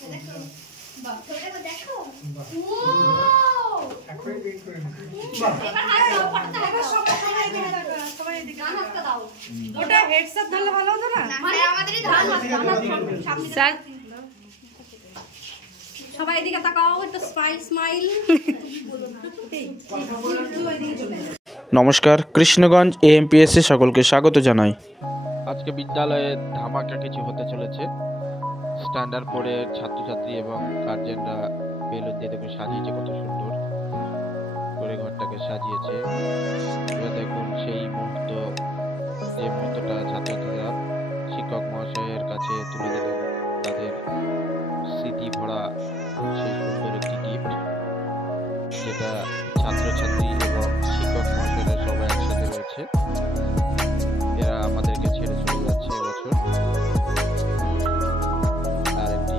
সবাই এদিকে তাকাও, একটু স্মাইল। নমস্কার, কৃষ্ণগঞ্জ এএমপিএসসি সকলকে স্বাগত জানাই। আজকে বিদ্যালয়ে ধামাকা কিছু হতে চলেছে। স্ট্যান্ডার্ড পড়ে ছাত্রছাত্রী এবং গার্জেনরা বেলুন দিয়ে দেখুন সাজিয়েছে, কত সুন্দর করে ঘরটাকে সাজিয়েছে। এবার দেখুন সেই মুহূর্ত, যে মুহূর্তটা ছাত্রছাত্রীরা শিক্ষক মহাশয়ের কাছে তুলে দিলেন তাদের স্মৃতি ভরা সেই সুন্দর একটি গিফট, যেটা ছাত্রছাত্রী এবং শিক্ষক মহাশয়রা সবাই একসাথে রয়েছে। এরা আমাদেরকে ছেড়ে চলে যাচ্ছে এবছর। আর একটি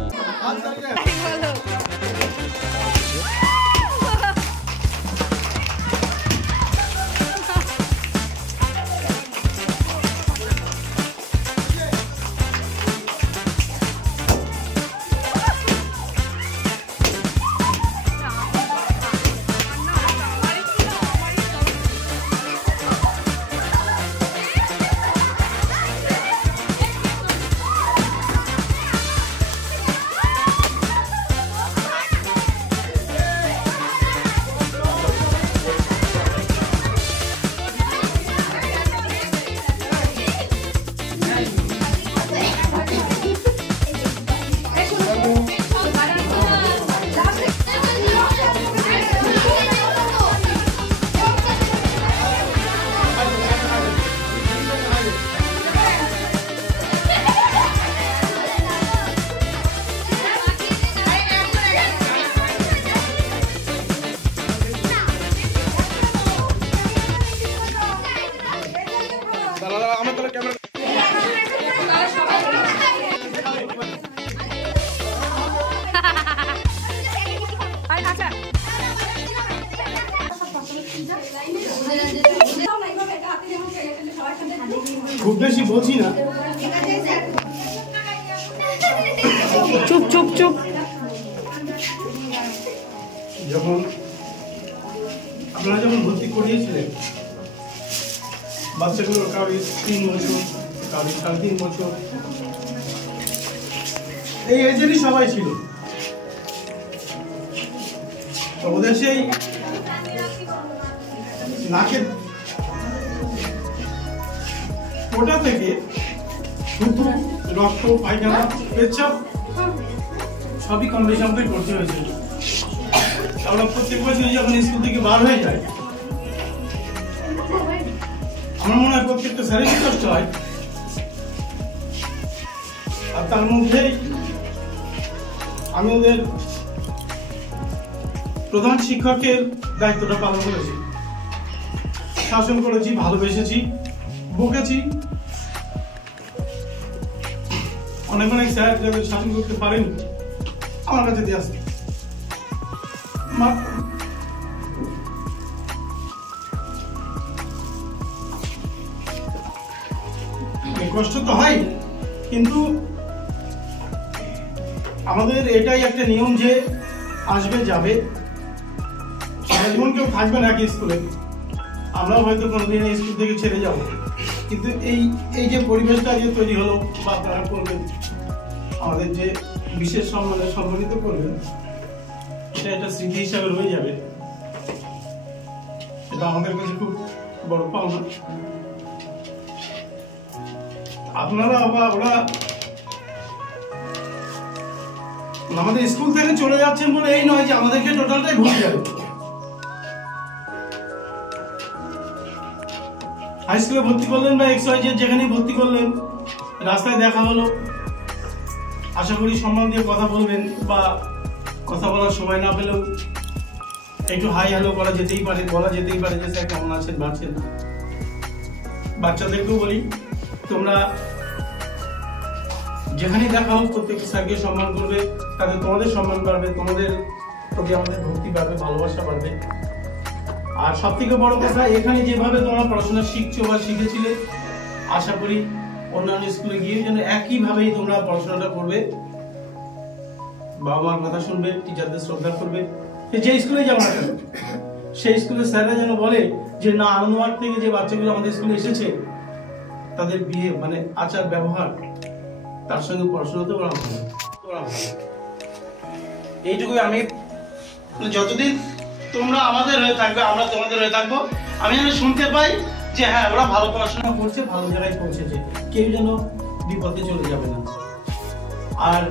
খুব বেশি বলছি না, চুপ চুপ চুপ। যখন আপনারা যখন ভর্তি করিয়েছিলেন বাচ্চাগুলোর কারোর 3 বছর, কারোর 3.5 বছর, এই এজেরই সবাই ছিল। তো ওদের সেই নাকের ওটা থেকে থুতু, রক্ত, পায়খানা, পেচ্ছাপ সবই কম বেশি আমাদের করতে হয়েছিল। আমরা প্রত্যেক বছর যখন স্কুল থেকে বার হয়ে যায়, আমার মনে হয় প্রত্যেকটা স্যারেরই কষ্ট হয়। আর তার মধ্যেই আমি ওদের প্রধান শিক্ষকের দায়িত্বটা পালন করেছি, শাসন করেছি, ভালোবেসেছি, বকেছি। অনেক অনেক স্যার যাদের শাসন করতে পারেন আমার কাছে দিয়ে আসতে কষ্ট তো হয়, কিন্তু আমাদের এটাই একটা নিয়ম যে আসবে যাবে, সারা জীবন কেউ থাকবে না একই স্কুলে। আমরাও হয়তো কোনোদিন এই স্কুল থেকে ছেড়ে যাব, কিন্তু এই যে পরিবেশটা যে তৈরি হলো বা আপনারা করবেন, আমাদের যে বিশেষ সম্মানে সম্মানিত করবেন, এটা একটা স্মৃতি হিসাবে রয়ে যাবে। এটা আমাদের কাছে খুব বড় পাওনা। আপনারা বা ওরা আমাদের স্কুল থেকে চলে যাচ্ছেন বলে এই নয় যে আমাদেরকে টোটালটাই ভুলে যাবে। হাই স্কুলে ভর্তি করলেন বা XYZ যেখানেই ভর্তি করলেন, রাস্তায় দেখা হলো, আশা করি সম্মান দিয়ে কথা বলবেন, বা কথা বলার সময় না পেলেও একটু হাই হ্যালো করা যেতেই পারে, বলা যেতেই পারে যে স্যার কেমন আছেন, বাঁচছেন। বাচ্চাদেরকেও বলি, তোমরা যেখানেই দেখা হোক প্রত্যেকটা স্যারকে সম্মান করবে, তাতে তোমাদের সম্মান বাড়বে, তোমাদের প্রতি আমাদের ভক্তি বাড়বে, ভালোবাসা বাড়বে। আর সব থেকে বড় কথা, এখানে যেভাবে তোমরা পড়াশোনা শিখছো বা শিখেছিলে, আশা করি অন্যান্য স্কুলে গিয়ে যেন একইভাবেই তোমরা পড়াশোনাটা করবে। বাবা মার কথা শুনবে, টিচারদের শ্রদ্ধা করবে। যে স্কুলে যাও না কেন, সেই স্কুলের স্যাররা যেন বলে যে না, আনন্দমার্গ থেকে যে বাচ্চাগুলো আমাদের স্কুলে এসেছে তাদের বিয়ে মানে আচার ব্যবহার, তার সঙ্গে পড়াশোনাতে ওরা ভালো। এইটুকুই আমি, যতদিন তোমরা আমাদের হয়ে থাকবে আমরা তোমাদের হয়ে থাকবো, আমি যেন শুনতে পাই যে হ্যাঁ ওরা ভালো পড়াশোনা করছে, ভালো জায়গায় পৌঁছেছে, কেউ যেন বিপদে চলে যাবে না। আর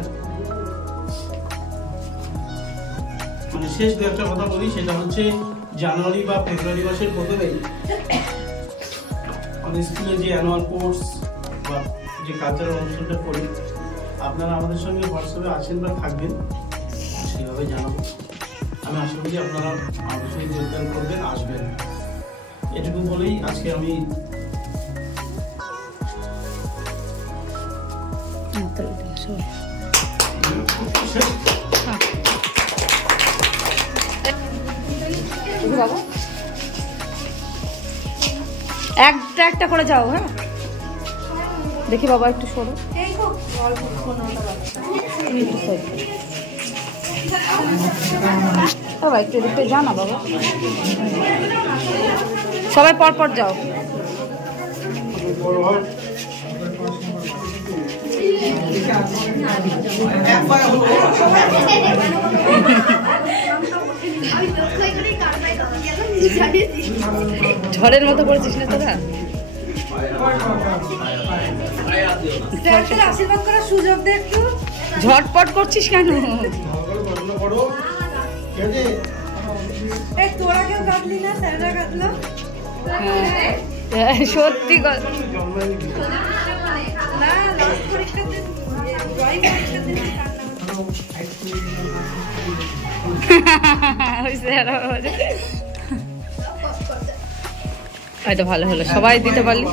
মানে শেষ দু একটা কথা বলি, সেটা হচ্ছে জানুয়ারি বা ফেব্রুয়ারি মাসের প্রথমে আমাদের স্কুলে যে অ্যানুয়াল কোর্স বা যে কালচারাল অনুষ্ঠানটা করি, আপনারা আমাদের সঙ্গে হোয়াটসঅ্যাপে আছেন বা থাকবেন, সেভাবে জানাবো। আমি আশা করি আপনারা আমাদের সঙ্গে যোগদান করবেন, আসবেন। এটুকু বলেই আজকে আমি একটা একটা করে যাও। হ্যাঁ দেখি বাবা একটু সরো, বাবা একটু এদিকে যাও না বাবা, সবাই পর পর যাও। ঝড়ের মতো করেছিস না তোরা? আশীর্বাদ করার সুযোগ দে একটু। ঝটপট করছিস কেন? তোরা কেউ কাঁদলি না, স্যাররা কাঁদলো। সত্যি হয়তো ভালো হলো, সবাই দিতে পারলি।